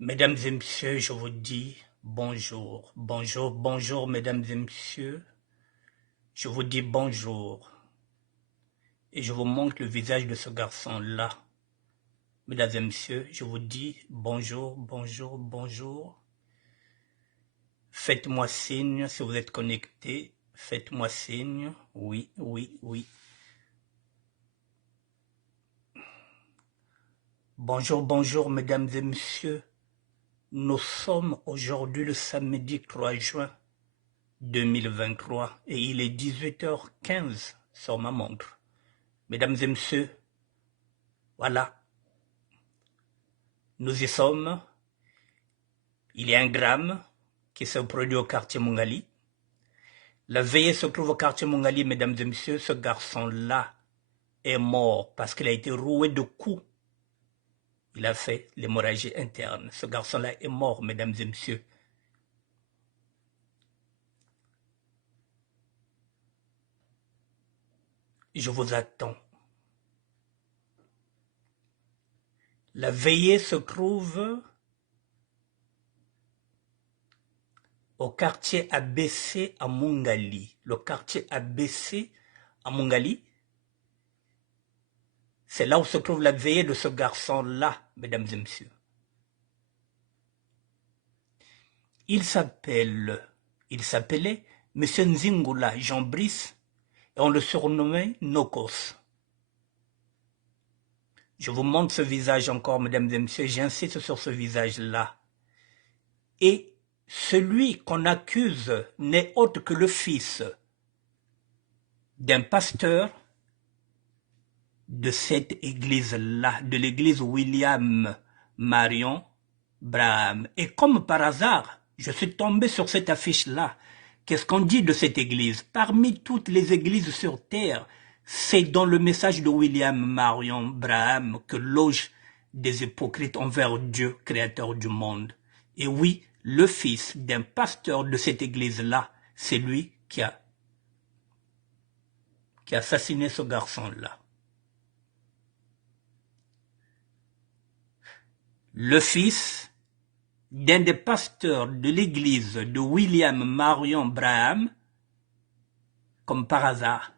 Mesdames et messieurs, je vous dis bonjour, bonjour, bonjour, mesdames et messieurs. Je vous dis bonjour et je vous montre le visage de ce garçon-là. Mesdames et messieurs, je vous dis bonjour, bonjour, bonjour. Faites-moi signe si vous êtes connectés. Faites-moi signe. Oui, oui, oui. Bonjour, bonjour, mesdames et messieurs. Nous sommes aujourd'hui le samedi 3 juin 2023 et il est 18h15 sur ma montre. Mesdames et messieurs, voilà, nous y sommes. Il y a un drame qui se produit au quartier Mungali. La veillée se trouve au quartier Mungali, mesdames et messieurs. Ce garçon-là est mort parce qu'il a été roué de coups. Il a fait l'hémorragie interne. Ce garçon-là est mort, mesdames et messieurs. Je vous attends. La veillée se trouve au quartier ABC à Mungali. Le quartier ABC à Mungali, c'est là où se trouve la veillée de ce garçon-là, mesdames et messieurs. Il s'appelait M. Nzingula Jean Brice et on le surnommait Nokos. Je vous montre ce visage encore, mesdames et messieurs, j'insiste sur ce visage-là. Et celui qu'on accuse n'est autre que le fils d'un pasteur de cette église-là, de l'église William Marion Braham. Et comme par hasard, je suis tombé sur cette affiche-là. Qu'est-ce qu'on dit de cette église? Parmi toutes les églises sur terre, c'est dans le message de William Marion Braham que loge des hypocrites envers Dieu, créateur du monde. Et oui, le fils d'un pasteur de cette église-là, c'est lui qui a assassiné ce garçon-là. Le fils d'un des pasteurs de l'église de William Marion Braham, comme par hasard,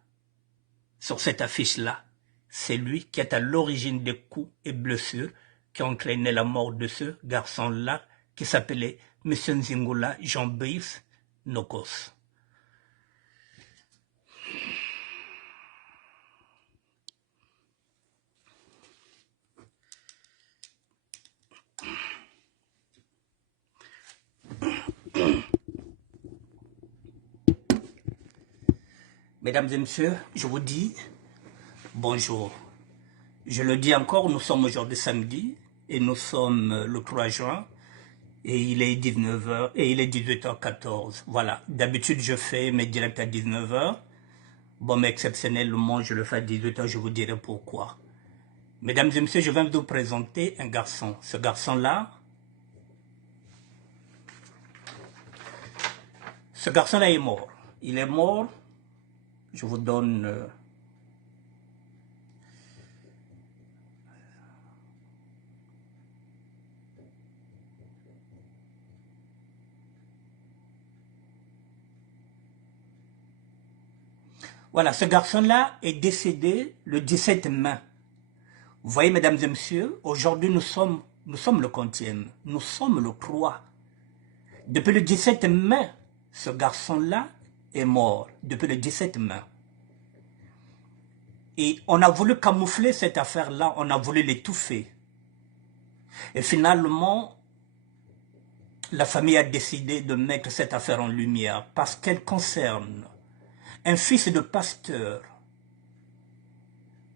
sur cette affiche-là, c'est lui qui est à l'origine des coups et blessures qui ont entraîné la mort de ce garçon-là qui s'appelait M. Nzingula Jean Brice Nokos. Mesdames et messieurs, je vous dis bonjour. Je le dis encore, nous sommes aujourd'hui samedi et nous sommes le 3 juin et il est 19h et il est 18h14. Voilà, d'habitude je fais mes directs à 19h. Bon, mais exceptionnellement, je le fais à 18h, je vous dirai pourquoi. Mesdames et messieurs, je viens de vous présenter un garçon. Ce garçon-là, est mort. Il est mort, je vous donne... Voilà, ce garçon-là est décédé le 17 mai. Vous voyez, mesdames et messieurs, aujourd'hui nous sommes le 20e, nous sommes le 3. Depuis le 17 mai, ce garçon-là est mort, depuis le 17 mai. Et on a voulu camoufler cette affaire-là, on a voulu l'étouffer. Et finalement, la famille a décidé de mettre cette affaire en lumière parce qu'elle concerne un fils de pasteur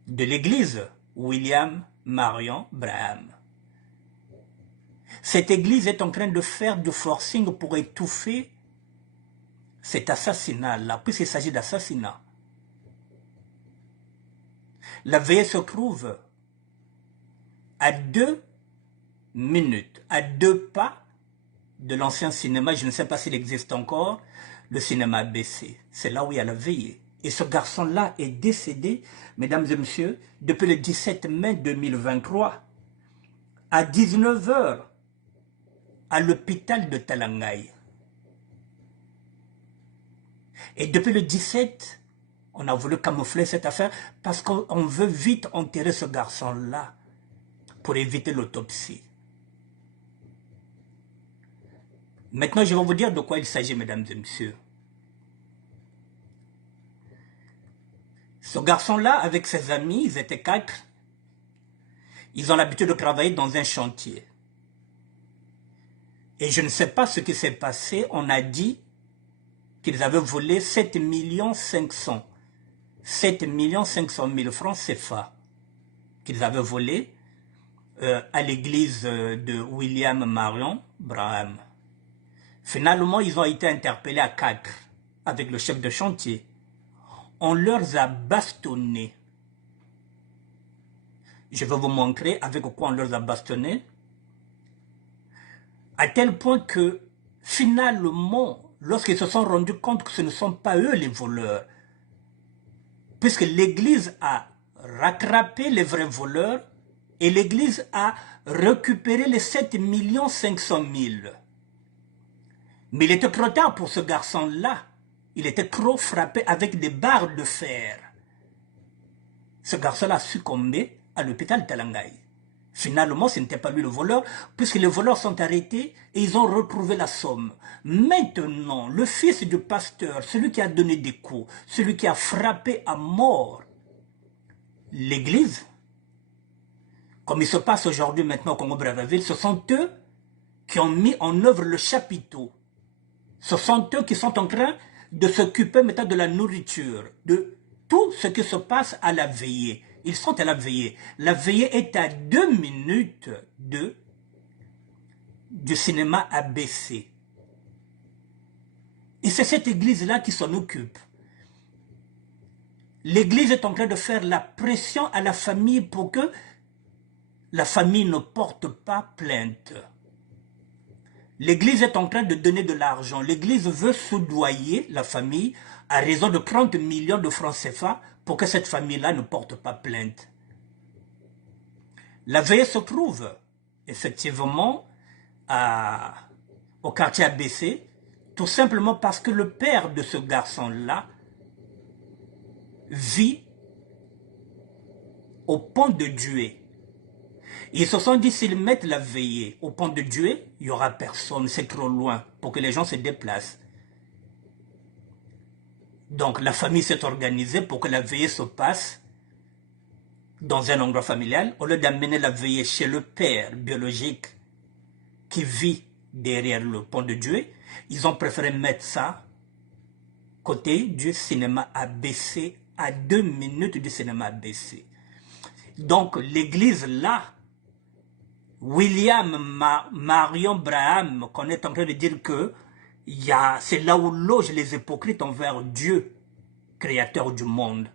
de l'église William Marion Braham. Cette église est en train de faire du forcing pour étouffer cet assassinat-là, puisqu'il s'agit d'assassinat. La veillée se trouve à 2 minutes, à 2 pas de l'ancien cinéma, je ne sais pas s'il existe encore, le cinéma ABC. C'est là où il y a la veillée. Et ce garçon-là est décédé, mesdames et messieurs, depuis le 17 mai 2023, à 19h. à l'hôpital de Talangaï. Et depuis le 17, on a voulu camoufler cette affaire parce qu'on veut vite enterrer ce garçon-là pour éviter l'autopsie. Maintenant, je vais vous dire de quoi il s'agit, mesdames et messieurs. Ce garçon-là, avec ses amis, ils étaient 4. Ils ont l'habitude de travailler dans un chantier. Et je ne sais pas ce qui s'est passé. On a dit qu'ils avaient volé 7 500 000 francs CFA qu'ils avaient volé à l'église de William Marion Branham. Finalement, ils ont été interpellés à 4 avec le chef de chantier. On leur a bastonné. Je vais vous montrer avec quoi on leur a bastonné. À tel point que, finalement, lorsqu'ils se sont rendus compte que ce ne sont pas eux les voleurs, puisque l'Église a rattrapé les vrais voleurs et l'Église a récupéré les 7 500 000. Mais il était trop tard pour ce garçon-là. Il était trop frappé avec des barres de fer. Ce garçon-là a succombé à l'hôpital Talangaï. Finalement, ce n'était pas lui le voleur, puisque les voleurs sont arrêtés et ils ont retrouvé la somme. Maintenant, le fils du pasteur, celui qui a donné des coups, celui qui a frappé à mort l'église, comme il se passe aujourd'hui maintenant au Congo-Brazzaville, ce sont eux qui ont mis en œuvre le chapiteau. Ce sont eux qui sont en train de s'occuper maintenant de la nourriture, de tout ce qui se passe à la veillée. Ils sont à la veillée. La veillée est à 2 minutes du cinéma ABC. Et c'est cette église-là qui s'en occupe. L'église est en train de faire la pression à la famille pour que la famille ne porte pas plainte. L'église est en train de donner de l'argent. L'église veut soudoyer la famille à raison de 30 millions de francs CFA pour que cette famille-là ne porte pas plainte. La veillée se trouve effectivement au quartier ABC, tout simplement parce que le père de ce garçon-là vit au pont de Dué. Ils se sont dit, s'ils mettent la veillée au pont de Dué, il n'y aura personne, c'est trop loin pour que les gens se déplacent. Donc la famille s'est organisée pour que la veillée se passe dans un endroit familial, au lieu d'amener la veillée chez le père biologique qui vit derrière le pont de Dué. Ils ont préféré mettre ça côté du cinéma ABC, à 2 minutes du cinéma ABC. Donc l'église là, William Marion Branham, qu'on est en train de dire que c'est là où logent les hypocrites envers Dieu, créateur du monde.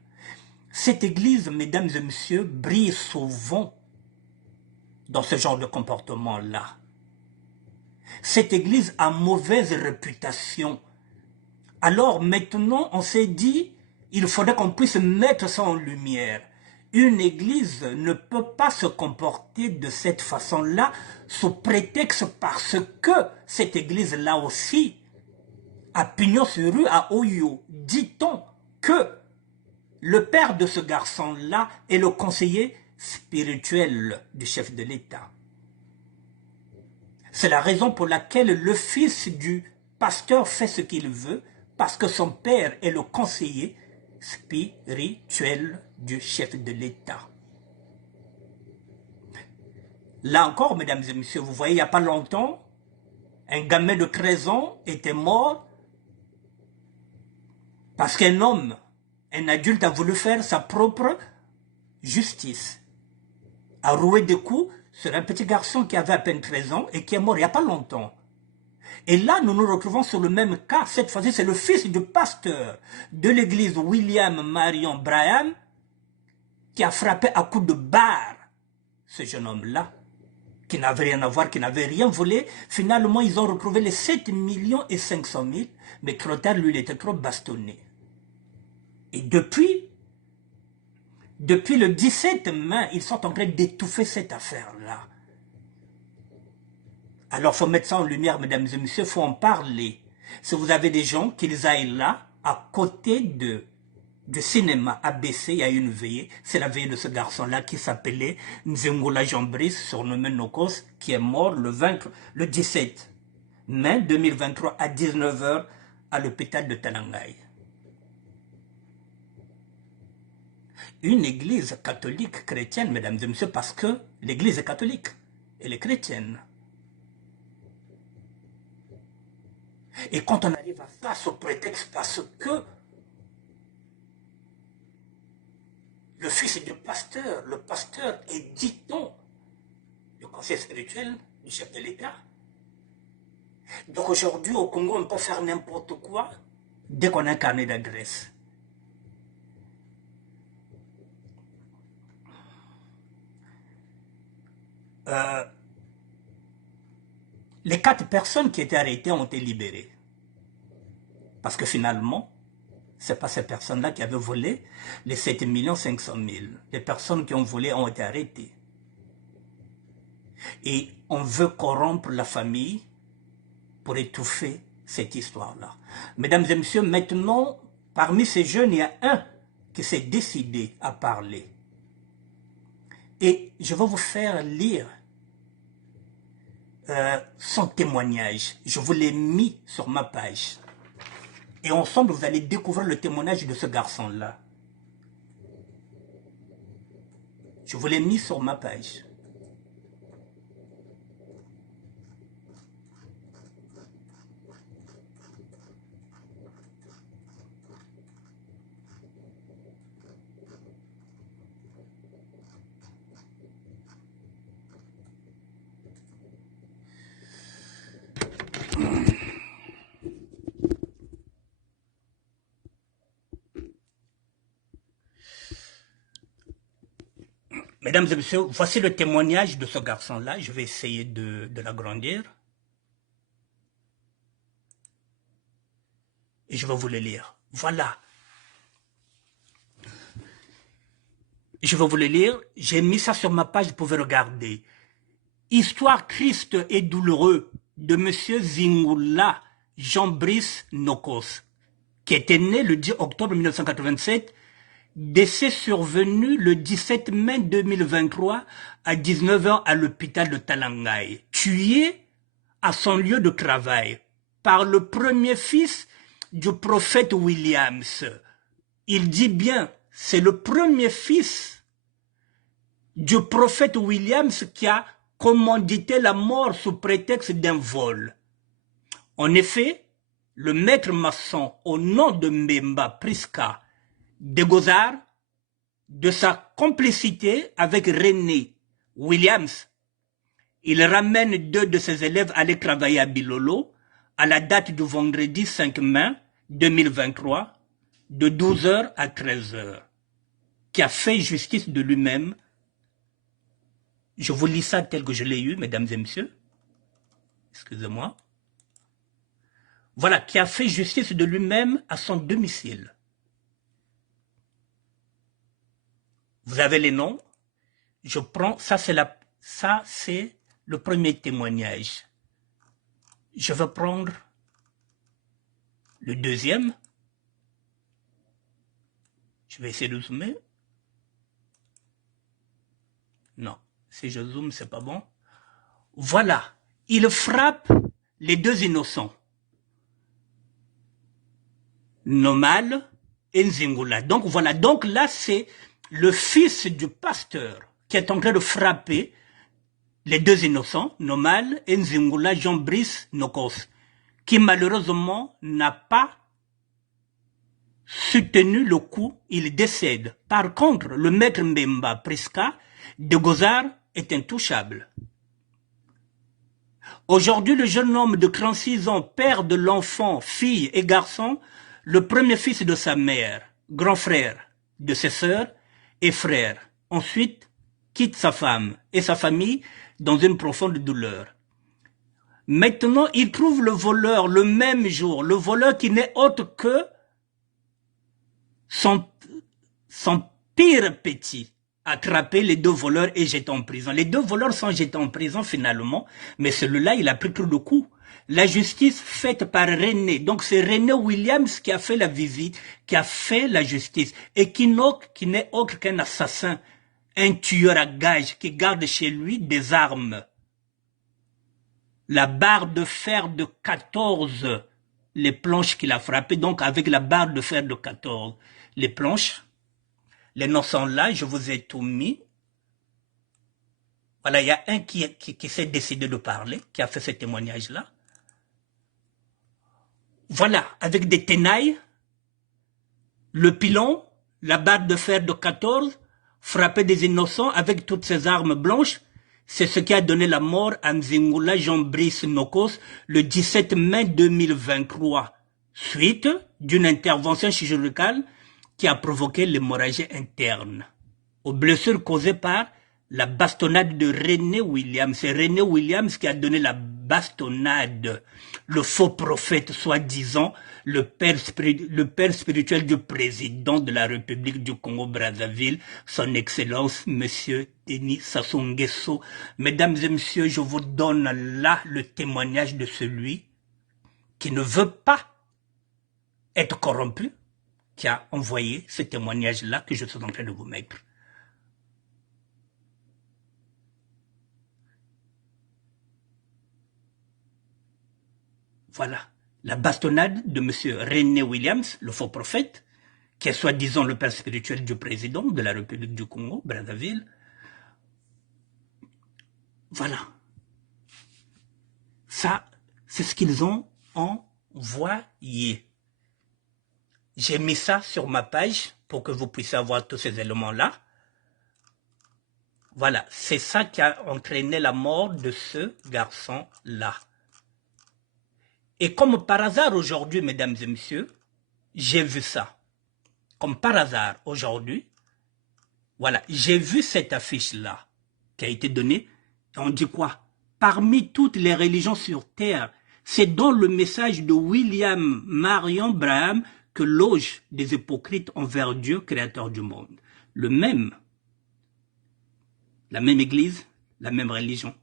Cette église, mesdames et messieurs, brille souvent dans ce genre de comportement-là. Cette église a mauvaise réputation. Alors maintenant, on s'est dit, il faudrait qu'on puisse mettre ça en lumière. Une église ne peut pas se comporter de cette façon-là sous prétexte parce que cette église-là aussi, à pignon sur rue, à Oyo, dit-on que le père de ce garçon-là est le conseiller spirituel du chef de l'État. C'est la raison pour laquelle le fils du pasteur fait ce qu'il veut, parce que son père est le conseiller spirituel du chef de l'État. Là encore, mesdames et messieurs, vous voyez, il n'y a pas longtemps, un gamin de 13 ans était mort parce qu'un homme, un adulte, a voulu faire sa propre justice, a roué des coups sur un petit garçon qui avait à peine 13 ans et qui est mort il n'y a pas longtemps. Et là, nous nous retrouvons sur le même cas. Cette fois-ci, c'est le fils du pasteur de l'église William Marion Branham qui a frappé à coups de barre ce jeune homme-là, qui n'avait rien à voir, qui n'avait rien volé. Finalement, ils ont retrouvé les 7 500 000, mais trop tard, lui, il était trop bastonné. Et depuis le 17 mai, ils sont en train d'étouffer cette affaire-là. Alors, il faut mettre ça en lumière, mesdames et messieurs, il faut en parler. Si vous avez des gens, qu'ils aillent là, à côté du cinéma ABC, il y a une veillée. C'est la veillée de ce garçon-là qui s'appelait Nzengola Jean-Brice, surnommé Nokos, qui est mort le 17 mai 2023 à 19 h à l'hôpital de Talangaï. Une église catholique chrétienne, mesdames et messieurs, parce que l'église est catholique, elle est chrétienne. Et quand on arrive à ça, sous prétexte parce que le fils du pasteur, le pasteur est, dit-on, le conseil spirituel du chef de l'État. Donc aujourd'hui, au Congo, on peut faire n'importe quoi dès qu'on a un carnet d'adresse. Les 4 personnes qui étaient arrêtées ont été libérées. Parce que finalement, ce n'est pas ces personnes-là qui avaient volé les 7 500 000. Les personnes qui ont volé ont été arrêtées. Et on veut corrompre la famille pour étouffer cette histoire-là. Mesdames et messieurs, maintenant, parmi ces jeunes, il y a un qui s'est décidé à parler. Et je vais vous faire lire son témoignage. Je vous l'ai mis sur ma page. Et ensemble, vous allez découvrir le témoignage de ce garçon-là. Je vous l'ai mis sur ma page. Mesdames et messieurs, voici le témoignage de ce garçon-là. Je vais essayer de l'agrandir. Et je vais vous le lire. Voilà. Je vais vous le lire. J'ai mis ça sur ma page, vous pouvez regarder. Histoire triste et douloureuse de M. Zingula Jean-Brice Nokos, qui était né le 10 octobre 1987, décès survenu le 17 mai 2023 à 19 h à l'hôpital de Talangaï, tué à son lieu de travail par le premier fils du prophète Williams. Il dit bien, c'est le premier fils du prophète Williams qui a commandité la mort sous prétexte d'un vol. En effet, le maître maçon au nom de Mbemba Priska Degozar, de sa complicité avec René Williams, il ramène 2 de ses élèves à aller travailler à Bilolo à la date du vendredi 5 mai 2023 de 12 h à 13 h, qui a fait justice de lui-même. Je vous lis ça tel que je l'ai eu, mesdames et messieurs. Excusez-moi. Voilà, qui a fait justice de lui-même à son domicile. Vous avez les noms. Je prends, ça c'est le premier témoignage. Je vais prendre le deuxième. Je vais essayer de zoomer. Non, si je zoome, c'est pas bon. Voilà, il frappe les 2 innocents. Nomal et Nzingula. Donc voilà, donc là c'est le fils du pasteur qui est en train de frapper les 2 innocents, Nomal et Nzingula Jean-Brice Nokos, qui malheureusement n'a pas soutenu le coup, il décède. Par contre, le maître Mbemba Priska Degozar est intouchable. Aujourd'hui, le jeune homme de 36 ans, père de l'enfant, fille et garçon, le premier fils de sa mère, grand frère de ses sœurs et frères. Ensuite, quitte sa femme et sa famille dans une profonde douleur. Maintenant, il trouve le voleur le même jour, le voleur qui n'est autre que son pire petit, attraper les deux voleurs et jeter en prison. Les deux voleurs sont jetés en prison finalement, mais celui-là, il a pris trop de coups. La justice faite par René, donc c'est René Williams qui a fait la visite, qui a fait la justice, et qui n'est autre qu'un assassin, un tueur à gages qui garde chez lui des armes. La barre de fer de 14, les planches qu'il a frappées, donc avec la barre de fer de 14, les planches, les noms sont là, je vous ai tout mis. Voilà, il y a un qui s'est décidé de parler, qui a fait ce témoignage-là. Voilà, avec des tenailles, le pilon, la barre de fer de 14, frapper des innocents avec toutes ces armes blanches, c'est ce qui a donné la mort à Nzingula Jean-Brice Nokos le 17 mai 2023, suite d'une intervention chirurgicale qui a provoqué l'hémorragie interne, aux blessures causées par la bastonnade de René Williams. C'est René Williams qui a donné la bastonnade, le faux prophète soi-disant, le père spirituel du président de la République du Congo-Brazzaville, son Excellence, Monsieur Denis Sassou Nguesso. Mesdames et messieurs, je vous donne là le témoignage de celui qui ne veut pas être corrompu, qui a envoyé ce témoignage-là que je suis en train de vous mettre. Voilà, la bastonnade de M. René Williams, le faux prophète, qui est soi-disant le père spirituel du président de la République du Congo, Brazzaville. Voilà. Ça, c'est ce qu'ils ont envoyé. J'ai mis ça sur ma page pour que vous puissiez avoir tous ces éléments-là. Voilà, c'est ça qui a entraîné la mort de ce garçon-là. Et comme par hasard aujourd'hui, mesdames et messieurs, j'ai vu ça. Comme par hasard aujourd'hui, voilà, j'ai vu cette affiche-là qui a été donnée. Et on dit quoi? Parmi toutes les religions sur terre, c'est dans le message de William Marion Branham que loge des hypocrites envers Dieu, créateur du monde. Le même, la même église, la même religion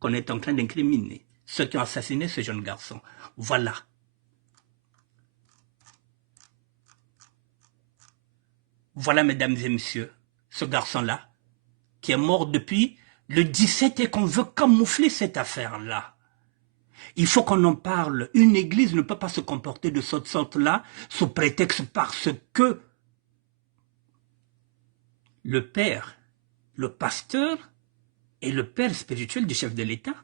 qu'on est en train d'incriminer. Ceux qui ont assassiné ce jeune garçon. Voilà. Voilà, mesdames et messieurs, ce garçon-là, qui est mort depuis le 17 et qu'on veut camoufler cette affaire-là. Il faut qu'on en parle. Une église ne peut pas se comporter de cette sorte-là sous prétexte parce que le père, le pasteur est le père spirituel du chef de l'État.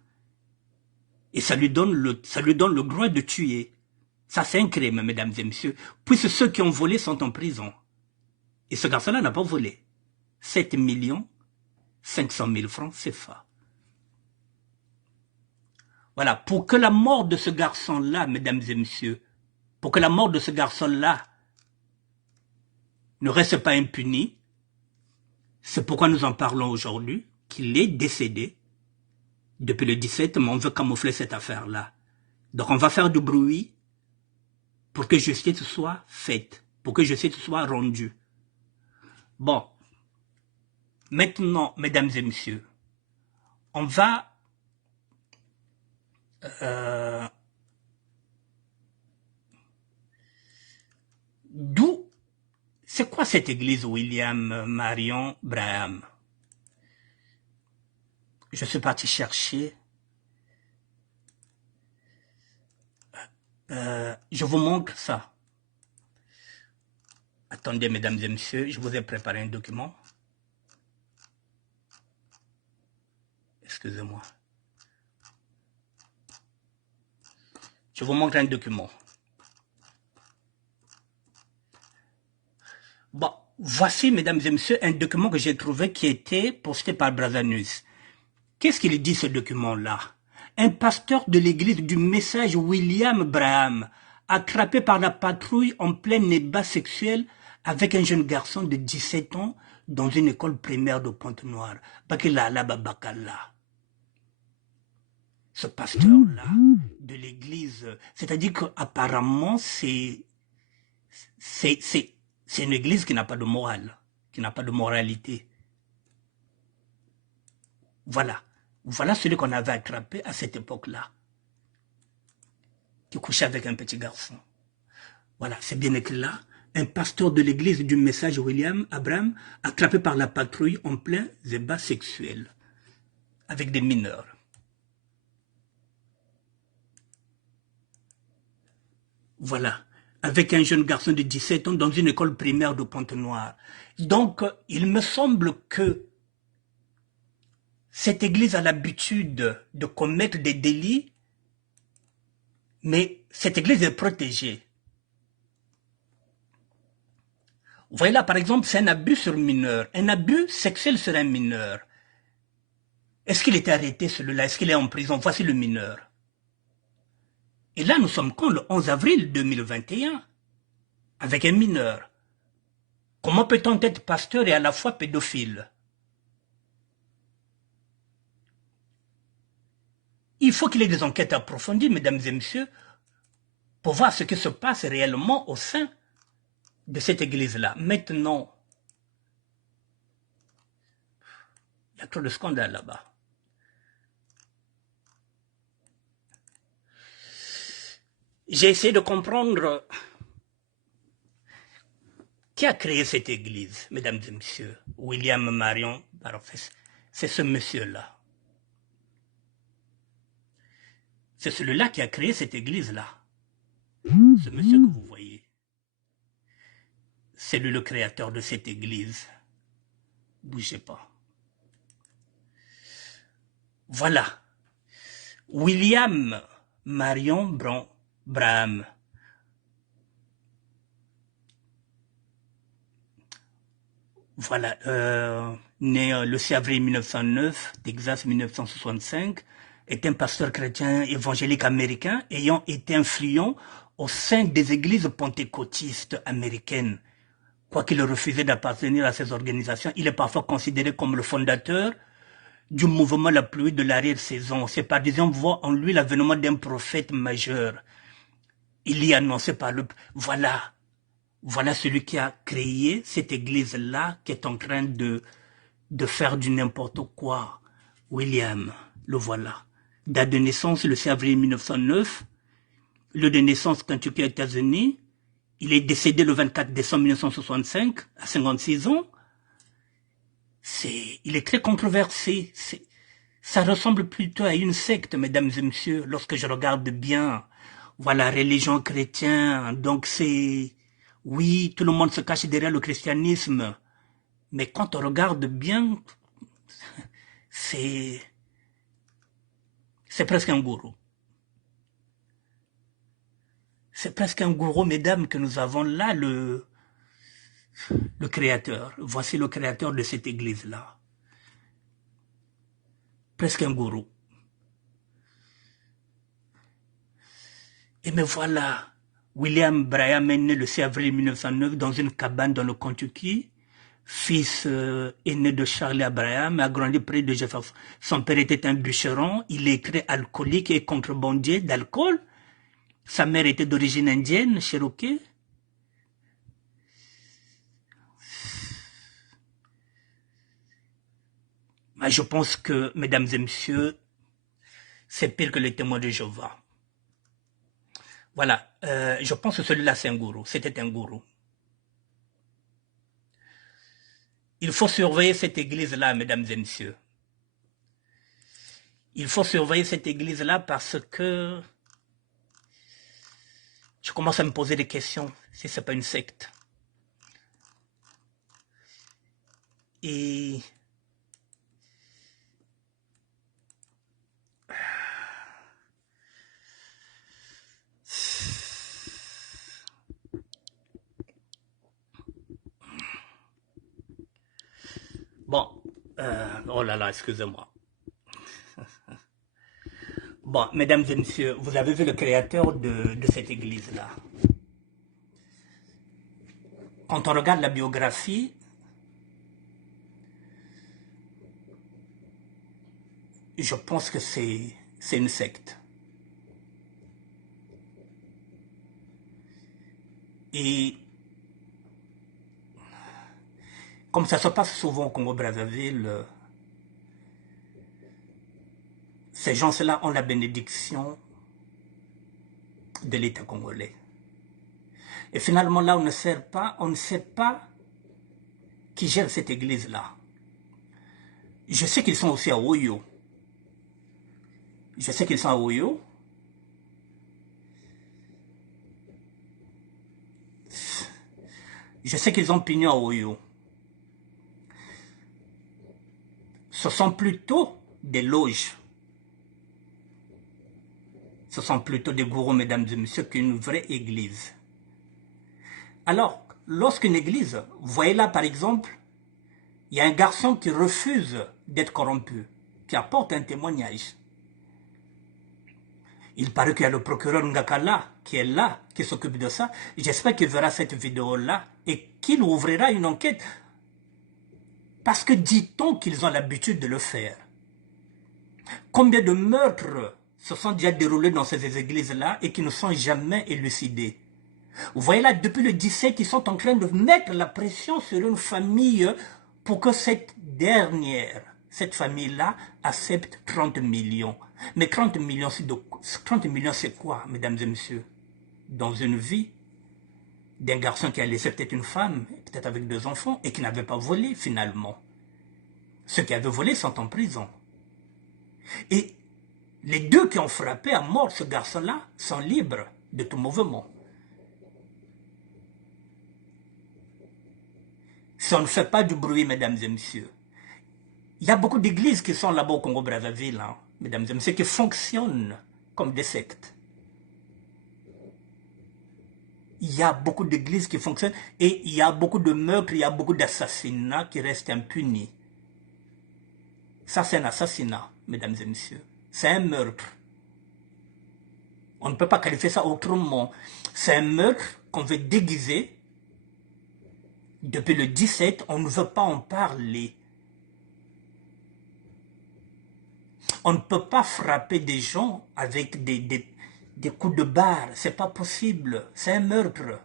Et ça lui donne le droit de tuer. Ça, c'est un crime, mesdames et messieurs, puisque ceux qui ont volé sont en prison. Et ce garçon-là n'a pas volé. 7 500 000 francs CFA. Voilà, pour que la mort de ce garçon-là, mesdames et messieurs, pour que la mort de ce garçon-là ne reste pas impunie, c'est pourquoi nous en parlons aujourd'hui, qu'il est décédé depuis le 17, mais on veut camoufler cette affaire-là. Donc on va faire du bruit pour que justice soit faite, pour que justice soit rendue. Bon, maintenant, mesdames et messieurs, on va d'où, c'est quoi cette église William Marion Branham? Je suis parti chercher. Je vous montre ça. Attendez, mesdames et messieurs, je vous ai préparé un document. Excusez-moi. Je vous montre un document. Bon, voici, mesdames et messieurs, un document que j'ai trouvé qui était posté par Brazanus. Qu'est-ce qu'il dit, ce document-là? Un pasteur de l'église du message William Branham, attrapé par la patrouille en plein débat sexuel avec un jeune garçon de 17 ans dans une école primaire de Pointe-Noire. Ce pasteur-là de l'église, c'est-à-dire qu'apparemment c'est une église qui n'a pas de morale, qui n'a pas de moralité. Voilà. Voilà celui qu'on avait attrapé à cette époque-là, qui couchait avec un petit garçon. Voilà, c'est bien écrit là. Un pasteur de l'église du message William Abraham, attrapé par la patrouille en plein débat sexuel, avec des mineurs. Voilà, avec un jeune garçon de 17 ans dans une école primaire de Pointe-Noire. Donc, il me semble que cette église a l'habitude de commettre des délits, mais cette église est protégée. Vous voyez là, par exemple, c'est un abus sur mineur, un abus sexuel sur un mineur. Est-ce qu'il était arrêté celui-là? Est-ce qu'il est en prison? Voici le mineur. Et là, nous sommes quand le 11 avril 2021, avec un mineur. Comment peut-on être pasteur et à la fois pédophile? Il faut qu'il y ait des enquêtes approfondies, mesdames et messieurs, pour voir ce qui se passe réellement au sein de cette église-là. Maintenant, il y a trop de scandales là-bas. J'ai essayé de comprendre qui a créé cette église, mesdames et messieurs. William Marion Barofes. C'est ce monsieur-là. C'est celui-là qui a créé cette église-là. Ce monsieur que vous voyez. C'est lui le créateur de cette église. Bougez pas. Voilà. William Marion Braham. Voilà. Né le 6 avril 1909, Texas 1965, est un pasteur chrétien évangélique américain ayant été influent au sein des églises pentecôtistes américaines. Quoiqu'il refusait d'appartenir à ces organisations, il est parfois considéré comme le fondateur du mouvement La Pluie de l'arrière-saison. Ses partisans voient en lui l'avènement d'un prophète majeur. Il y est annoncé par le... Voilà celui qui a créé cette église-là, qui est en train de faire du n'importe quoi. William, le voilà. Date de naissance, le 6 avril 1909. Lieu de naissance, Kentucky, États-Unis. Il est décédé le 24 décembre 1965, à 56 ans. Il est très controversé. Ça ressemble plutôt à une secte, mesdames et messieurs, lorsque je regarde bien. Voilà, religion chrétienne. Donc oui, tout le monde se cache derrière le christianisme. Mais quand on regarde bien, c'est presque un gourou. C'est presque un gourou, mesdames, que nous avons là, le créateur. Voici le créateur de cette église-là. Presque un gourou. Et me voilà, William Braham est né le 6 avril 1909 dans une cabane dans le Kentucky. Fils aîné de Charlie Abraham, a grandi près de Jefferson. Son père était un bûcheron, il est très alcoolique et contrebandier d'alcool. Sa mère était d'origine indienne, Cherokee. Mais je pense que, mesdames et messieurs, c'est pire que les témoins de Jéhovah. Voilà, je pense que celui-là c'est un gourou, c'était un gourou. Il faut surveiller cette église-là, mesdames et messieurs. Il faut surveiller cette église-là parce que je commence à me poser des questions si ce n'est pas une secte. Et bon, oh là là, excusez-moi. Bon, mesdames et messieurs, vous avez vu le créateur de cette église-là. Quand on regarde la biographie, je pense que c'est une secte. Et comme ça se passe souvent au Congo-Brazzaville, Ces gens-là ont la bénédiction de l'État congolais. Et finalement, là, on ne sait pas qui gère cette église-là. Je sais qu'ils sont aussi à Oyo. Je sais qu'ils sont à Oyo. Je sais qu'ils ont pignon à Oyo. Ce sont plutôt des loges. Ce sont plutôt des gourous, mesdames et messieurs, qu'une vraie église. Alors, lorsqu'une église, vous voyez là par exemple, il y a un garçon qui refuse d'être corrompu, qui apporte un témoignage. Il paraît qu'il y a le procureur Ngakala qui est là, qui s'occupe de ça. J'espère qu'il verra cette vidéo-là et qu'il ouvrira une enquête. Parce que dit-on qu'ils ont l'habitude de le faire. Combien de meurtres se sont déjà déroulés dans ces églises-là et qui ne sont jamais élucidés? Vous voyez là, depuis le 17, ils sont en train de mettre la pression sur une famille pour que cette famille-là, accepte 30 millions. Mais 30 millions, c'est quoi, mesdames et messieurs? Dans une vie d'un garçon qui a laissé peut-être une femme, peut-être avec 2 enfants, et qui n'avait pas volé finalement. Ceux qui avaient volé sont en prison. Et les 2 qui ont frappé à mort ce garçon-là sont libres de tout mouvement. Si on ne fait pas du bruit, mesdames et messieurs, il y a beaucoup d'églises qui sont là-bas au Congo-Brazzaville, hein, mesdames et messieurs, qui fonctionnent comme des sectes. Il y a beaucoup d'églises qui fonctionnent et il y a beaucoup de meurtres, il y a beaucoup d'assassinats qui restent impunis. Ça, c'est un assassinat, mesdames et messieurs. C'est un meurtre. On ne peut pas qualifier ça autrement. C'est un meurtre qu'on veut déguiser. Depuis le 17, on ne veut pas en parler. On ne peut pas frapper des gens avec des coups de barre. C'est pas possible. C'est un meurtre.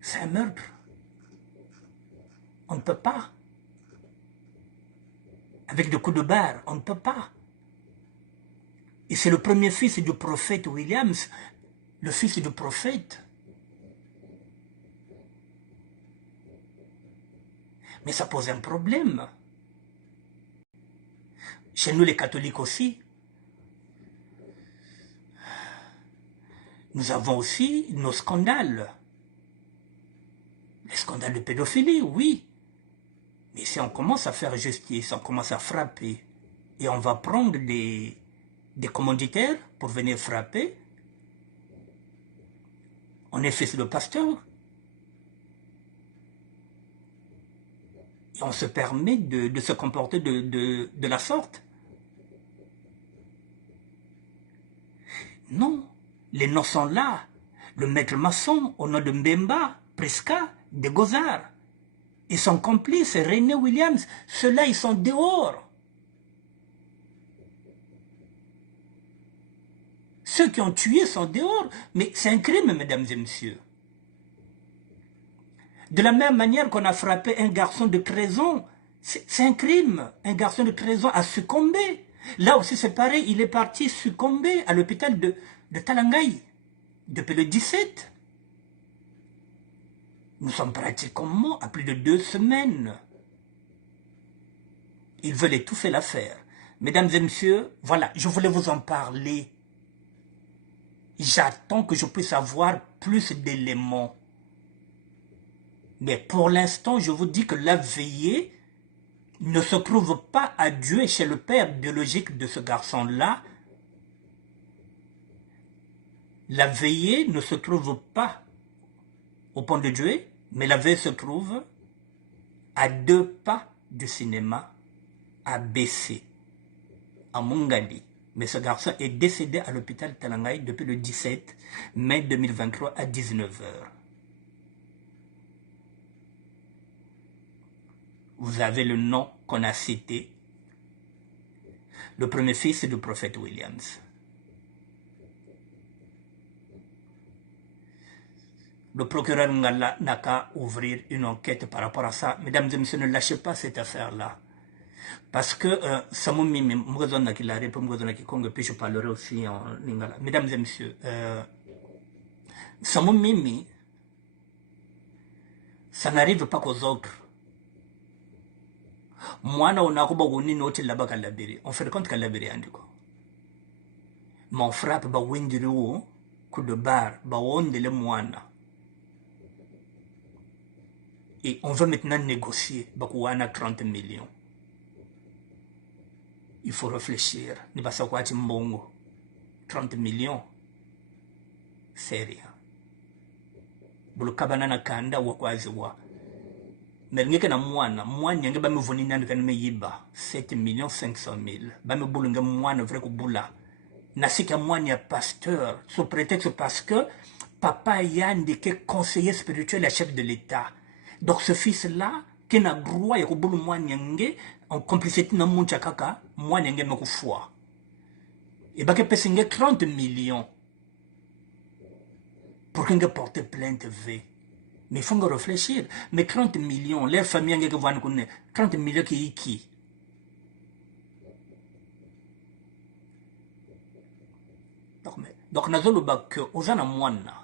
C'est un meurtre. On ne peut pas. Avec des coups de barre, on ne peut pas. Et c'est le premier fils du prophète Williams, le fils du prophète. Mais ça pose un problème. Chez nous les catholiques aussi, nous avons aussi nos scandales. Les scandales de pédophilie, oui. Mais si on commence à faire justice, on commence à frapper, et on va prendre des commanditaires pour venir frapper, on est fils de pasteur. Et on se permet de se comporter de la sorte. Non, les noms sont là. Le maître maçon, au nom de Mbemba, Presca, de Gozar. Et son complice, René Williams. Ceux-là, ils sont dehors. Ceux qui ont tué sont dehors. Mais c'est un crime, mesdames et messieurs. De la même manière qu'on a frappé un garçon de 13 ans, c'est un crime. Un garçon de 13 ans a succombé. Là aussi, c'est pareil, il est parti succomber à l'hôpital de Talangaï depuis le 17. Nous sommes pratiquement à plus de 2 semaines. Ils veulent étouffer l'affaire. Mesdames et messieurs, voilà, je voulais vous en parler. J'attends que je puisse avoir plus d'éléments. Mais pour l'instant, je vous dis que la veillée ne se trouve pas à Dieu chez le père biologique de ce garçon-là. La veillée ne se trouve pas au pont de Dieu, mais la veillée se trouve à 2 pas du cinéma, à Bessé, à Mongali. Mais ce garçon est décédé à l'hôpital Talangaï depuis le 17 mai 2023 à 19 h. Vous avez le nom qu'on a cité, le premier fils du prophète Williams. Le procureur Ngala n'a qu'à ouvrir une enquête par rapport à ça. Mesdames et messieurs, ne lâchez pas cette affaire-là. Parce que Samu Mimi, Mwazona qui l'a répondu, Mwazona qui Congo, puis je parlerai aussi en lingala. Mesdames et messieurs, Samu Mimi, ça n'arrive pas qu'aux autres. Moi, on a un autre là-bas Kalabiri. On fait compte Kalabiri Andiko. Mon frappe, ba Windiru, coup de barre, ba Wondele Moana. Et on veut maintenant négocier, ba Kouana 30 millions. Il faut réfléchir. Ni pas savoir mbongo. 30 millions. C'est rien. Bulu kabana kanda wakwazi wa. Melngeke na mwana nyenge ba me voni nan kan me yiba 7 millions 500 000. Ba me bulu nge mwana vrai ko bula. Nasika mwana pasteur sous prétexte parce que papa Yandi est conseiller spirituel et chef de l'État. Donc ce fils là qui n'a droit ya ko bulu mwana nge en complicité na muncha kaka mwana nge me ko foi. Et ba ke pese nge 30 millions. Pour qu'on porte plainte V. Mais il faut réfléchir. Mais 30 millions, les familles qui vont nous 30 millions qui donc nazolo bak ozana mwana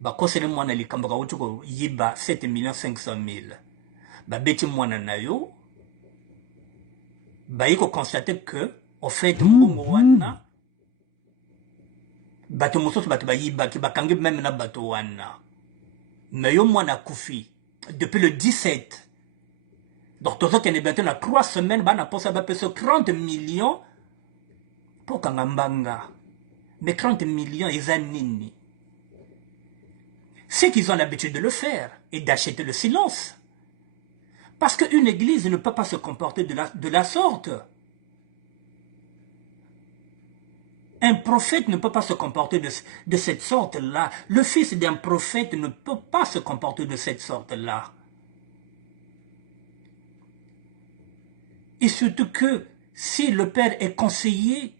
ba kosele mwana likambaka utuko yiba 7 millions 500 000 ba beti mwana na yo ba yiko constater que au fait mbongo wana bato mosusu bato ba yiba ki bakangi même na bato wana mais yo mwana kufi depuis le 17. Donc tous autres qui na 3 semaines ba na posa ba peso 30 millions pour kangambanga. Mais 30 millions, ils ont nini. C'est qu'ils ont l'habitude de le faire et d'acheter le silence. Parce qu'une église ne peut pas se comporter de la sorte. Un prophète ne peut pas se comporter de cette sorte-là. Le fils d'un prophète ne peut pas se comporter de cette sorte-là. Et surtout que si le père est conseiller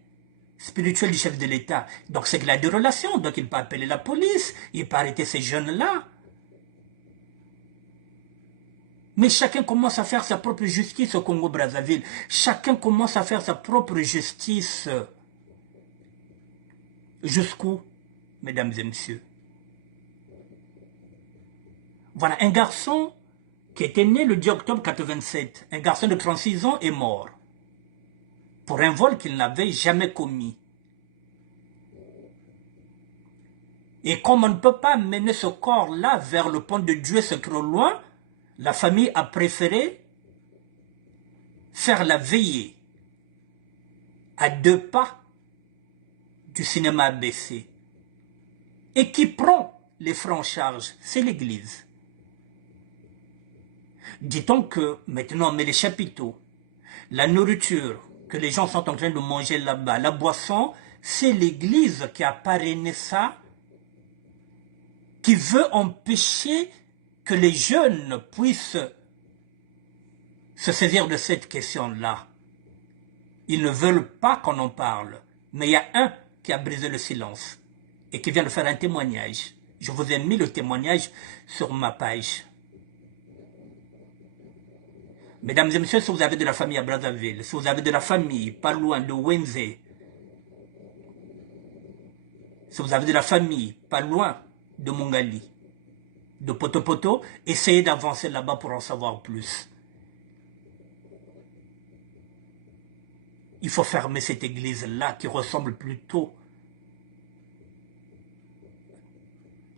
spirituel du chef de l'État. Donc c'est qu'il a des relations, donc il peut appeler la police, il peut arrêter ces jeunes-là. Mais chacun commence à faire sa propre justice au Congo-Brazzaville. Chacun commence à faire sa propre justice. Jusqu'où, mesdames et messieurs? Voilà, un garçon qui était né le 10 octobre 87, un garçon de 36 ans est mort pour un vol qu'il n'avait jamais commis. Et comme on ne peut pas mener ce corps-là vers le pont de Dieu, c'est trop loin, la famille a préféré faire la veillée à 2 pas du cinéma ABC. Et qui prend les frais en charge? C'est l'Église. Dit-on que maintenant on met les chapiteaux, la nourriture que les gens sont en train de manger là-bas, la boisson, c'est l'Église qui a parrainé ça, qui veut empêcher que les jeunes puissent se saisir de cette question-là. Ils ne veulent pas qu'on en parle. Mais il y a un qui a brisé le silence et qui vient de faire un témoignage. Je vous ai mis le témoignage sur ma page. Mesdames et messieurs, si vous avez de la famille à Brazzaville, si vous avez de la famille pas loin de Wenze, si vous avez de la famille pas loin de Mongali, de Poto-Poto, essayez d'avancer là-bas pour en savoir plus. Il faut fermer cette église-là qui ressemble plutôt...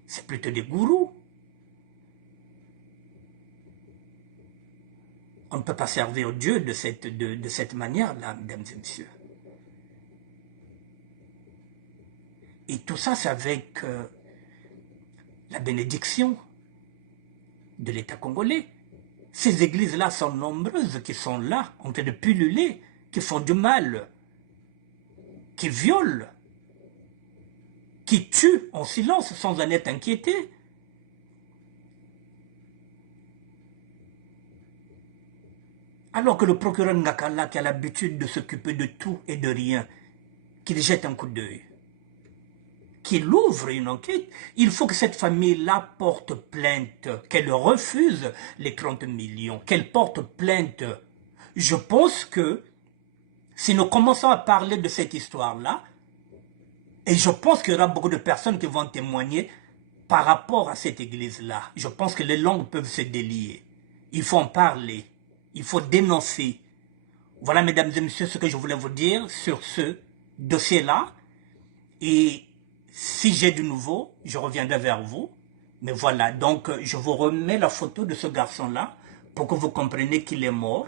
C'est plutôt des gourous. On ne peut pas servir Dieu de cette manière-là, mesdames et messieurs. Et tout ça, c'est avec la bénédiction de l'État congolais. Ces églises-là sont nombreuses qui sont là, en train de pulluler, qui font du mal, qui violent, qui tuent en silence sans en être inquiétés. Alors que le procureur Ngakala, qui a l'habitude de s'occuper de tout et de rien, qu'il jette un coup d'œil, qu'il ouvre une enquête, il faut que cette famille-là porte plainte, qu'elle refuse les 30 millions, qu'elle porte plainte Je pense que si nous commençons à parler de cette histoire-là, et je pense qu'il y aura beaucoup de personnes qui vont témoigner par rapport à cette église-là. Je pense que les langues peuvent se délier. Il faut en parler. Il faut dénoncer. Voilà, mesdames et messieurs, ce que je voulais vous dire sur ce dossier-là. Et si j'ai du nouveau, je reviendrai vers vous. Mais voilà, donc je vous remets la photo de ce garçon-là pour que vous compreniez qu'il est mort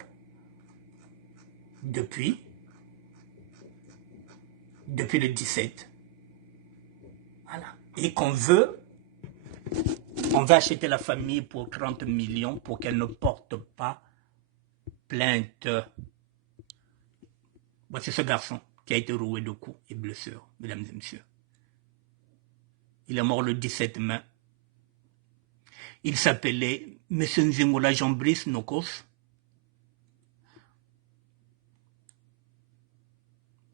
depuis le 17. Voilà. Et on va acheter la famille pour 30 millions pour qu'elle ne porte pas plainte. Voici ce garçon qui a été roué de coups et blessures, mesdames et messieurs. Il est mort le 17 mai. Il s'appelait M. Nzingola Jean-Brice Nokos.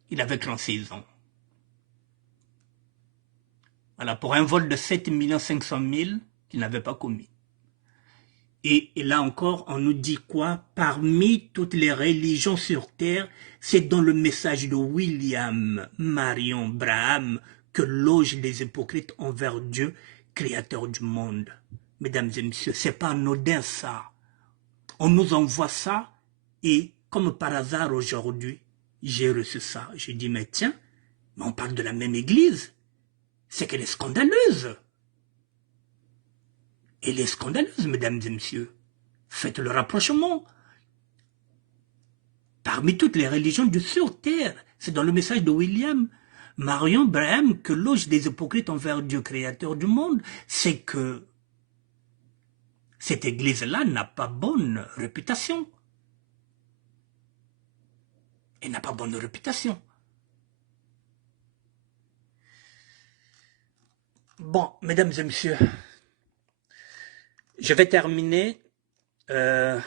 Il avait 36 ans. Voilà, pour un vol de 7 500 000 qu'il n'avait pas commis. Et là encore, on nous dit quoi? Parmi toutes les religions sur terre, c'est dans le message de William Marion Branham que loge les hypocrites envers Dieu, créateur du monde. Mesdames et messieurs, c'est pas anodin ça. On nous envoie ça et comme par hasard aujourd'hui, j'ai reçu ça. Je dis mais tiens, mais on parle de la même église. C'est qu'elle est scandaleuse. Elle est scandaleuse, mesdames et messieurs. Faites le rapprochement. Parmi toutes les religions du sur-terre, c'est dans le message de William Marion Branham que loge des hypocrites envers Dieu créateur du monde, c'est que cette église-là n'a pas bonne réputation. Elle n'a pas bonne réputation. Bon, mesdames et messieurs, je vais terminer. Je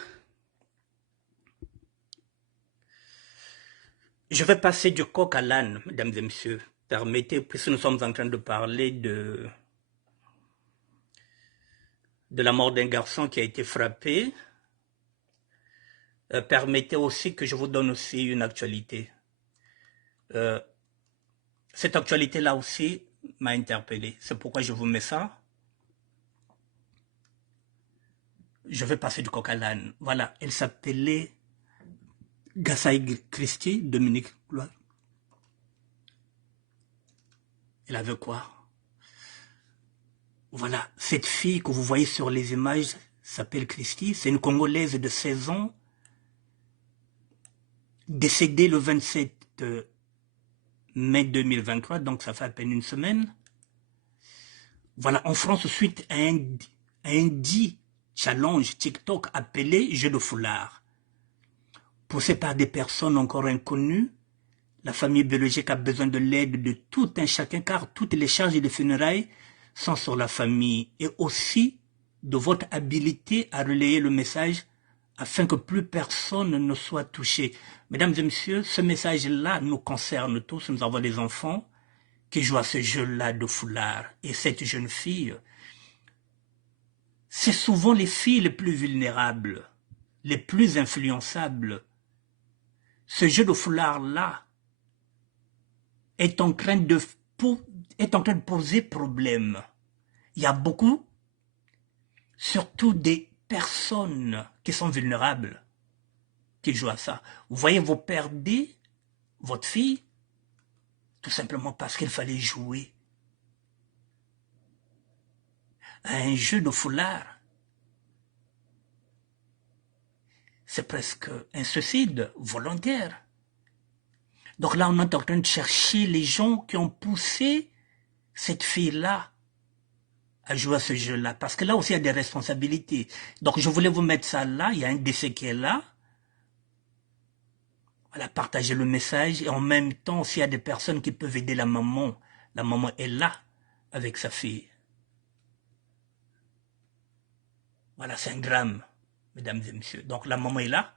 vais passer du coq à l'âne, mesdames et messieurs. Permettez, puisque nous sommes en train de parler de la mort d'un garçon qui a été frappé, permettez aussi que je vous donne aussi une actualité. Cette actualité-là aussi m'a interpellé. C'est pourquoi je vous mets ça. Je vais passer du coq à l'âne. Voilà, elle s'appelait Gassaï Christie, Dominique Gloire. Elle avait quoi? Voilà, cette fille que vous voyez sur les images s'appelle Christie. C'est une Congolaise de 16 ans, décédée le 27 mai 2023, donc ça fait à peine une semaine. Voilà, en France, suite à un dit challenge TikTok appelé Jeu de foulard. Poussé par des personnes encore inconnues, la famille biologique a besoin de l'aide de tout un chacun car toutes les charges de funérailles sont sur la famille et aussi de votre habilité à relayer le message afin que plus personne ne soit touché. Mesdames et messieurs, ce message-là nous concerne tous. Nous avons des enfants qui jouent à ce jeu-là de foulard. Et cette jeune fille, c'est souvent les filles les plus vulnérables, les plus influençables. Ce jeu de foulard-là est en train de poser problème. Il y a beaucoup, surtout des personnes qui sont vulnérables, qui jouent à ça. Vous voyez, vous perdez votre fille tout simplement parce qu'il fallait jouer à un jeu de foulard. C'est presque un suicide volontaire. Donc là, on est en train de chercher les gens qui ont poussé cette fille-là à jouer à ce jeu-là. Parce que là aussi, il y a des responsabilités. Donc je voulais vous mettre ça là. Il y a un décès qui est là. Voilà, partager le message. Et en même temps, s'il y a des personnes qui peuvent aider la maman est là avec sa fille. Voilà, c'est un drame, mesdames et messieurs. Donc la maman est là.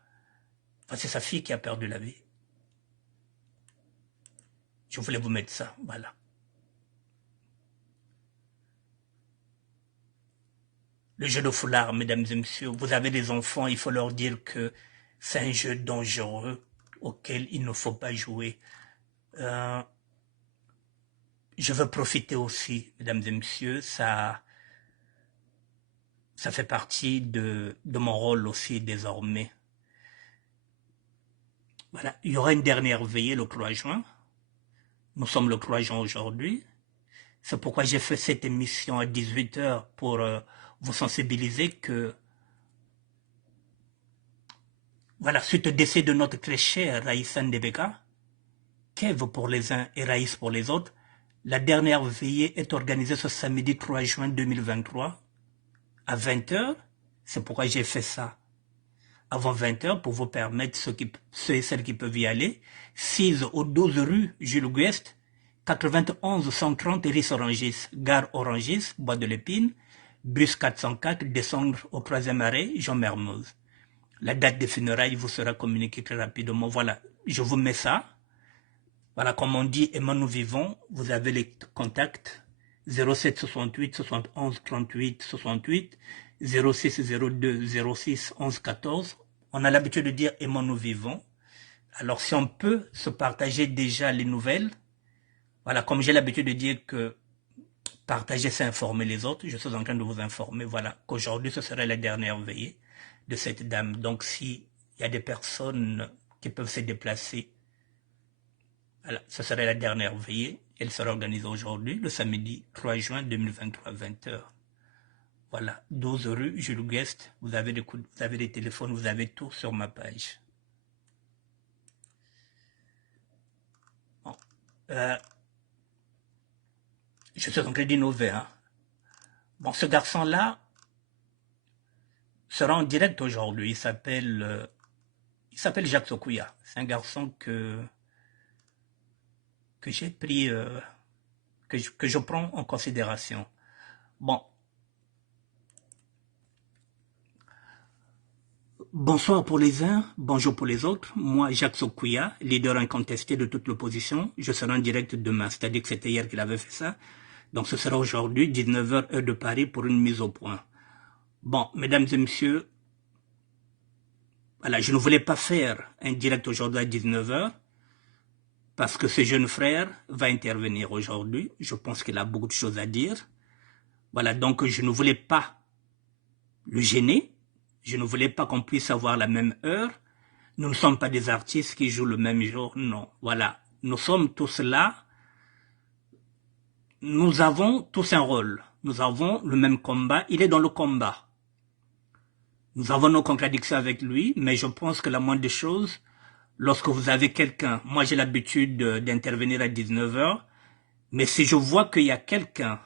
C'est sa fille qui a perdu la vie. Je voulais vous mettre ça, voilà. Le jeu de foulard, mesdames et messieurs, vous avez des enfants, il faut leur dire que C'est un jeu dangereux auquel il ne faut pas jouer. Je veux profiter aussi, mesdames et messieurs, ça fait partie de mon rôle aussi désormais. Voilà, il y aura une dernière veillée le 3 juin. Nous sommes le 3 juin aujourd'hui. C'est pourquoi j'ai fait cette émission à 18h pour vous sensibiliser que, voilà, suite au décès de notre très cher Raïssa Ndebeka, Kev pour les uns et Raïs pour les autres, la dernière veillée est organisée ce samedi 3 juin 2023 à 20h. C'est pourquoi j'ai fait ça avant 20h pour vous permettre, ceux et celles qui peuvent y aller, 6 au 12 rue Jules Guest, 91 130 Ris Orangis, gare Orangis, Bois de l'Épine, bus 404, descendre au 3e arrêt, Jean Mermoz. La date des funérailles vous sera communiquée très rapidement. Voilà, je vous mets ça. Voilà, comme on dit, aimons nous vivons, vous avez les contacts 07 68 71 38 68, 06 02 06 11 14. On a l'habitude de dire aimons nous vivons. Alors si on peut se partager déjà les nouvelles, voilà, comme j'ai l'habitude de dire que partager c'est informer les autres, je suis en train de vous informer, voilà, qu'aujourd'hui ce serait la dernière veillée de cette dame. Donc s'il y a des personnes qui peuvent se déplacer, voilà, ce serait la dernière veillée. Elle sera organisée aujourd'hui, le samedi 3 juin 2023, 20h. Voilà, 12 rue Jules Guest. Vous avez des téléphones, vous avez tout sur ma page. Bon, je suis en train d'innover. Hein. Bon, ce garçon-là sera en direct aujourd'hui. Il s'appelle Jacques Sokouya. C'est un garçon que j'ai pris, que je prends en considération. Bon. Bonsoir pour les uns, bonjour pour les autres. Moi, Jacques Sokouya, leader incontesté de toute l'opposition. Je serai en direct demain, c'est-à-dire que c'était hier qu'il avait fait ça. Donc ce sera aujourd'hui, 19h heure de Paris, pour une mise au point. Bon, mesdames et messieurs, voilà, je ne voulais pas faire un direct aujourd'hui à 19h, parce que ce jeune frère va intervenir aujourd'hui. Je pense qu'il a beaucoup de choses à dire. Voilà, donc je ne voulais pas le gêner. Je ne voulais pas qu'on puisse avoir la même heure. Nous ne sommes pas des artistes qui jouent le même jour, non. Voilà, nous sommes tous là. Nous avons tous un rôle. Nous avons le même combat. Il est dans le combat. Nous avons nos contradictions avec lui, mais je pense que la moindre des choses, lorsque vous avez quelqu'un, moi j'ai l'habitude d'intervenir à 19h, mais si je vois qu'il y a quelqu'un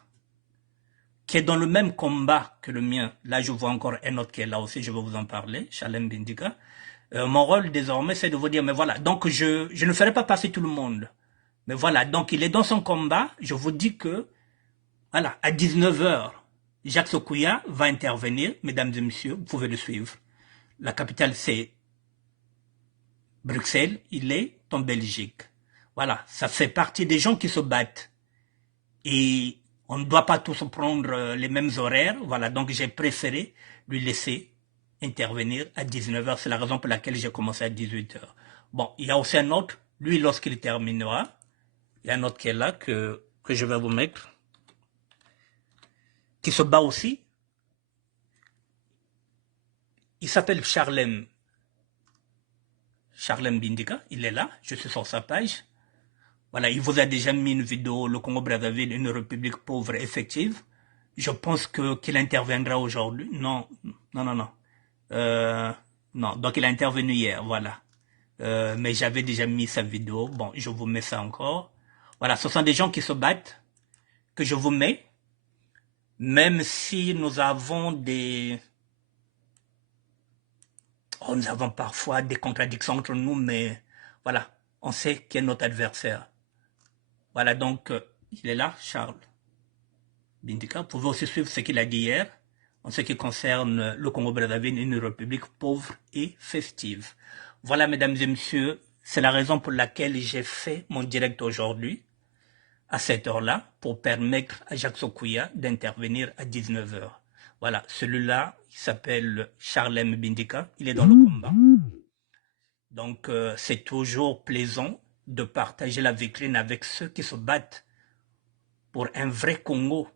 qui est dans le même combat que le mien, là je vois encore un autre qui est là aussi, je vais vous en parler, Shalem Bindika, mon rôle désormais c'est de vous dire, mais voilà, donc je ne ferai pas passer tout le monde. Mais voilà, donc il est dans son combat, je vous dis que, voilà, à 19h, Jacques Sokouya va intervenir, mesdames et messieurs, vous pouvez le suivre. La capitale c'est Bruxelles, il est en Belgique. Voilà, ça fait partie des gens qui se battent. Et on ne doit pas tous prendre les mêmes horaires. Voilà, donc j'ai préféré lui laisser intervenir à 19h. C'est la raison pour laquelle j'ai commencé à 18h. Bon, il y a aussi un autre. Lui, lorsqu'il terminera, il y a un autre qui est là que je vais vous mettre, qui se bat aussi. Il s'appelle Charlem Bindika. Il est là. Je suis sur sa page. Voilà, il vous a déjà mis une vidéo, le Congo-Brazzaville, une république pauvre et effective. Je pense qu'il interviendra aujourd'hui. Non. Non, donc il a intervenu hier, voilà. Mais j'avais déjà mis sa vidéo. Bon, je vous mets ça encore. Voilà, ce sont des gens qui se battent, que je vous mets. Même si nous avons nous avons parfois des contradictions entre nous, mais voilà, on sait qui est notre adversaire. Voilà, donc, il est là, Charles Bindika. Vous pouvez aussi suivre ce qu'il a dit hier en ce qui concerne le Congo-Brazzaville, une république pauvre et festive. Voilà, mesdames et messieurs, c'est la raison pour laquelle j'ai fait mon direct aujourd'hui, à cette heure-là, pour permettre à Jacques Sokouya d'intervenir à 19h. Voilà, celui-là, il s'appelle Charlem Bindika, il est dans le combat. Donc, c'est toujours plaisant de partager la vitrine avec ceux qui se battent pour un vrai Congo,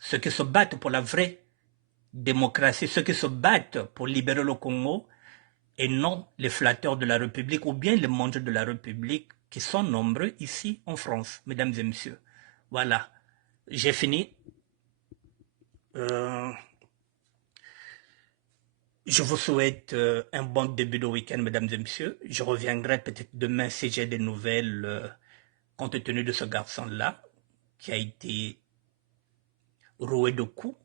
ceux qui se battent pour la vraie démocratie, ceux qui se battent pour libérer le Congo, et non les flatteurs de la République ou bien les mangeurs de la République qui sont nombreux ici en France, mesdames et messieurs. Voilà, j'ai fini. Je vous souhaite un bon début de week-end, mesdames et messieurs. Je reviendrai peut-être demain si j'ai des nouvelles compte tenu de ce garçon-là qui a été roué de coups.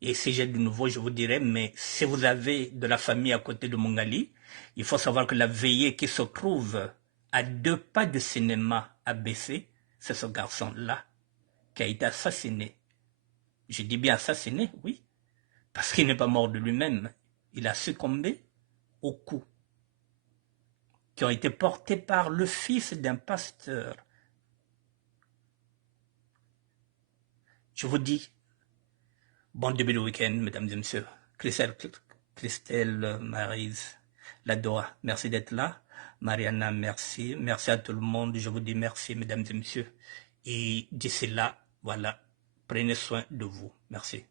Et si j'ai de nouveau, je vous dirai, mais si vous avez de la famille à côté de Mongali, il faut savoir que la veillée qui se trouve à 2 pas de cinéma ABC, c'est ce garçon-là qui a été assassiné. Je dis bien assassiné, oui, parce qu'il n'est pas mort de lui-même. Il a succombé aux coups qui ont été portés par le fils d'un pasteur. Je vous dis, bon début de week-end, mesdames et messieurs. Christelle, Maryse, Ladoa, merci d'être là. Mariana, merci. Merci à tout le monde. Je vous dis merci, mesdames et messieurs. Et d'ici là, voilà, prenez soin de vous. Merci.